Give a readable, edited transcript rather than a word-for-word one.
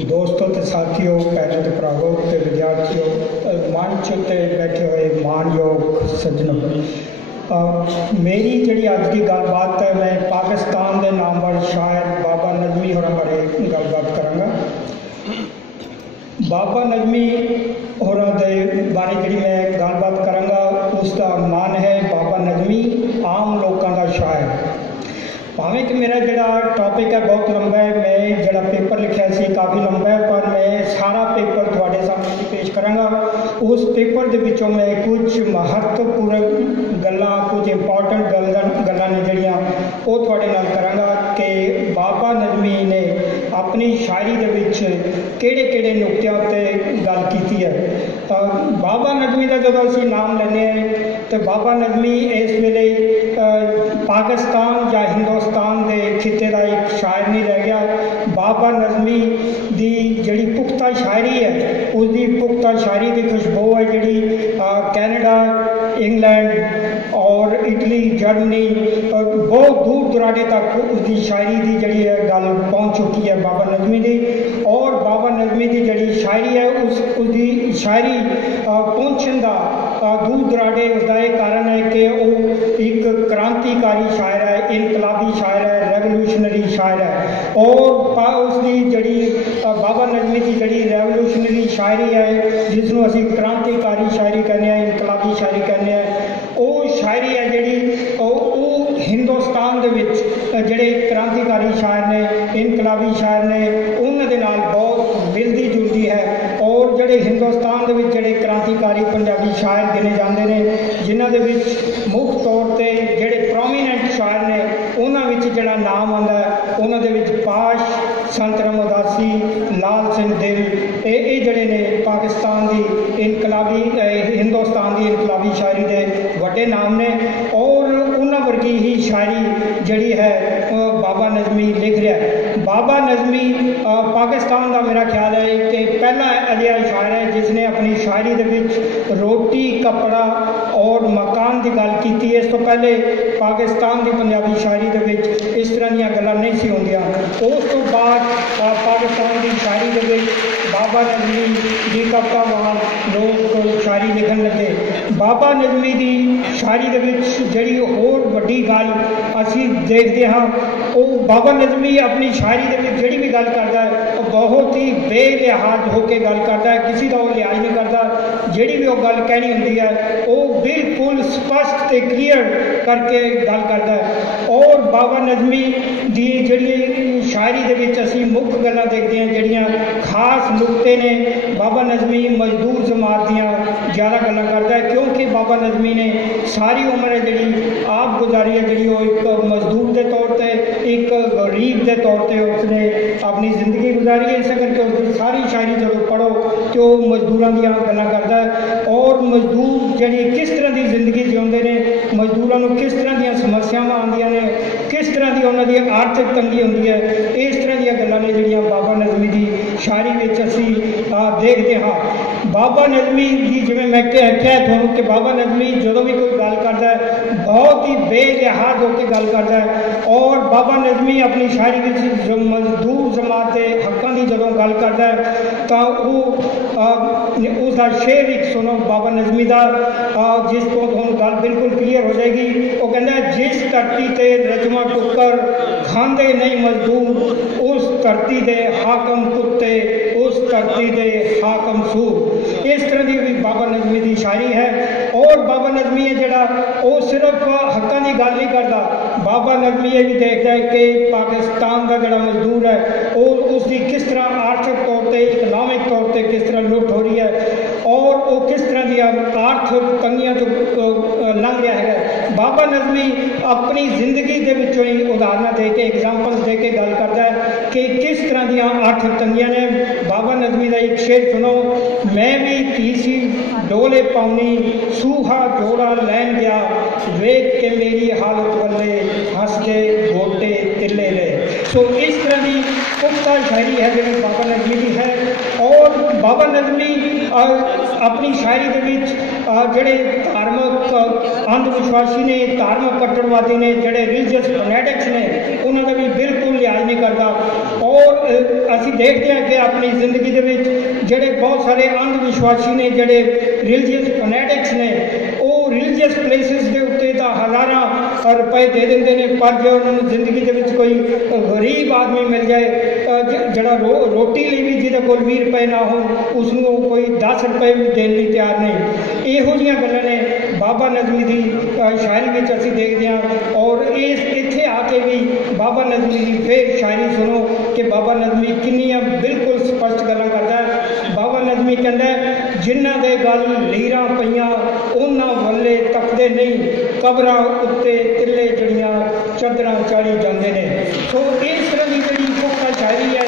दोस्तों ते साथियों, भैनों ते भरावों ते विद्यार्थियों, मंच ते बैठे हुए मानयोग सज्जनों, मेरी जी अज की गलबात है, मैं पाकिस्तान के नामवर शायर बाबा नज़मी होर बारे गलबात कराँगा। बाबा नज़मी होर बारे जी मैं गलबात कराँगा, उसका मान है बाबा नज़मी आम लोगों का शायर। भावें कि मेरा जोड़ा टॉपिक है बहुत लंबा है, मैं जोड़ा पेपर लिखा सी काफ़ी लंबा है, पर मैं सारा पेपर थोड़े सामने पेश कराँगा। उस पेपर के विचों मैं कुछ महत्वपूर्ण गल्लां, कुछ इंपॉर्टेंट गल्लां ने जड़ियाँ वो थोड़े नाल कराँगा कि बाबा नज़मी ने अपनी शायरी दे विच किहड़े नुक्तियां उत्ते गल कीती है। बाबा नज़मी का जो असीं नाम लैंदे हैं तो बाबा नज़मी इस वेले पाकिस्तान या हिंदुस्तान के खिते का एक शायर नहीं रह गया। बाबा नज़मी की जी पुख्ता शायरी है, उसकी पुख्ता शायरी की खुशबू है जी कैनेडा, इंग्लैंड और इटली, जर्मनी, बहुत दूर दुराडे तक उसकी शायरी की जी है गल पहुँच चुकी है बाबा नज़मी की। और बाबा नज़मी की जी शायरी है उसकी शायरी पहुँचने का दूर दुराडे उसका यह कारण है कि वो एक क्रांतिकारी शायर है, इनकलाबी शायर है, रेवोल्यूशनरी शायर है। और उसकी जी बाबा नज़मी की जी रेवोल्यूशनरी शायरी है, जिसनों असी क्रांतिकारी शायरी कहने हैं, इनकलाबी शायरी कहने हैं, वो शायरी है जी हिंदुस्तान के जोड़े क्रांतिकारी शायर ने, इनकलाबी शायर ने, उन्होंने नाल बहुत मिलती जुलती है। और जोड़े हिंदुस्तान के जोड़े क्रांतिकारी पंजाबी शायर गिने जाते हैं, जिन्होंने मुख्य तौर पर जोड़े प्रोमीनेंट शायर ने उन्होंने जोड़ा नाम आता है, उन्होंने पाश, संत रमदासी, लाल सिंह दिल, ये जोड़े ने पाकिस्तान की इनकलाबी हिंदुस्तान की इनकलाबी शायरी के वड्डे नाम ने। और उन्होंने वर्गी ही शायरी जड़ी है बाबा नज़मी लिख रहा है। बाबा नज़मी पाकिस्तान का मेरा ख्याल है कि पहला अजिहा शायर है जिसने अपनी शायरी के विच रोटी, कपड़ा और मकान की गल की। इस तो पहले पाकिस्तान की पंजाबी शायरी के विच इस तरह दी गल्लां नहीं सी होंदियां। उस तो बाद पाकिस्तान की शायरी के विच बाबा नज़मी की कवितावान लोग शायरी लिखन लगे। बाबा नज़मी की शायरी के विच जिहड़ी होर वड्डी गल असीं देखते हाँ, वो बाबा नज़मी अपनी शायरी के विच जिहड़ी भी गल करता है बहुत ही बेलिहाज होकर गल करता है, किसी का वो लिहाज नहीं करता। जिहड़ी भी वो गल कहनी होंदी है वो बिल्कुल स्पष्ट ते क्लीयर करके गल करता है। और बाबा नज़मी की जिहड़ी शायरी के विच असीं मुख्य गल्लां देखते हैं, जिहड़ियां खास नुकते ने। बाबा नज़मी मजदूर जमात दियां ज़्यादा गल्लां करता है, क्योंकि बाबा नज़मी ने सारी उम्र है जी आप गुजारी है जी एक मजदूर के तौर पर, एक गरीब के तौर पर उसने अपनी जिंदगी गुजारी है। इस करके उसकी सारी शायरी जो पढ़ो तो मजदूरों दी गल्लां करता है। और मजदूर जी किस तरह की जिंदगी जिउंदे ने, मजदूरों को किस तरह दी समस्यावां आउंदियां ने, किस तरह की उन्होंने आर्थिक तंगी होंदी है, इस तरह दी गल्लां ने जिहड़ियां बाबा नज़मी की शायरी विच असीं देखते हाँ। बाबा नज़मी की जिवें मैं कहा तुहानूं कि बाबा नज़मी जो भी कोई गल करता है बहुत ही बेलिहाज होकर गल करता है। और बाबा नज़मी अपनी शायरी विच जो मजदूर जमात के हकों की जो गल करता है तो उसका शेर एक सुनो बाबा नज़मी का, जिस तो तुहानूं गल बिल्कुल क्लीयर हो जाएगी। वो कहता है जिस धरती ते रजमा टुक्कर खांदे नहीं मजदूर, उस धरती दे हाकम कुत्ते, उस धरती दे हाकम सूर। इस तरह की भी बाबा नज़मी की शायरी है। और बाबा नज़मी है जोड़ा वो सिर्फ हकों की गल नहीं करता, बाबा नज़मी ये भी देखता है कि पाकिस्तान का जोड़ा मजदूर है वो उसकी किस तरह आर्थिक तौर पर, इकनॉमिक तौर पर किस तरह लुट हो रही है और वो किस तरह की आर्थिक तंगियां तो लंघ रहा है। बाबा नज़मी अपनी जिंदगी के विचों ही उदाहरण दे के, एग्जाम्पल्स दे के गल करता है कि किस तरह दी आर्थिक तंगियां ने। बाबा नज़मी का एक शेर सुनो, मैं भी तीसी डोले पाउनी, सूहा जोड़ा लैन गया, वेख के मेरी हालत वाले हंसते गोटे तिले ले। सो इस तरह की पुख्ता शायरी है जो बाबा नज़मी की है। और बाबा नज़मी अपनी शायरी दे विच ਜਿਹੜੇ धार्मिक अंध विश्वासी ने, धार्मिक कट्टरवादी ने, ਜਿਹੜੇ रिलीजियस फनैटिक्स ने, उन्होंने भी बिल्कुल लिहाज नहीं करता। और असी देखते हैं कि अपनी जिंदगी दे विच ਜਿਹੜੇ बहुत सारे अंध विश्वासी ने, ਜਿਹੜੇ रिलीजियस फनैटिक्स ने, वो रिलीजियस प्लेसिस के उत्ते तो हज़ारां रुपए दे देंगे ने, पर जो उन्होंने जिंदगी के विच कोई गरीब आदमी मिल जाए जड़ा रोटी लिए भी जिहदे कोल 20 रुपए ना हो, उसनों कोई 10 रुपए भी देने लई तैयार नहीं। इहो जिहियां गल्लां ने बाबा नज़मी की शायरी में असी देखते हैं। और इस इत्थे आके भी बाबा नज़मी की फिर शायरी सुनो कि बाबा नज़मी किन्नियां बिल्कुल स्पष्ट गल्लां करदा है। बाबा नज़मी कहंदा है, जिन्हां दे गल लीरां पईयां उन्हां वल्ले तकदे नहीं, कबरां उत्ते तिल्ले जड़ियां चादरां चाढ़ी जांदे ने। सो इस तरह की जिहड़ी शायरी है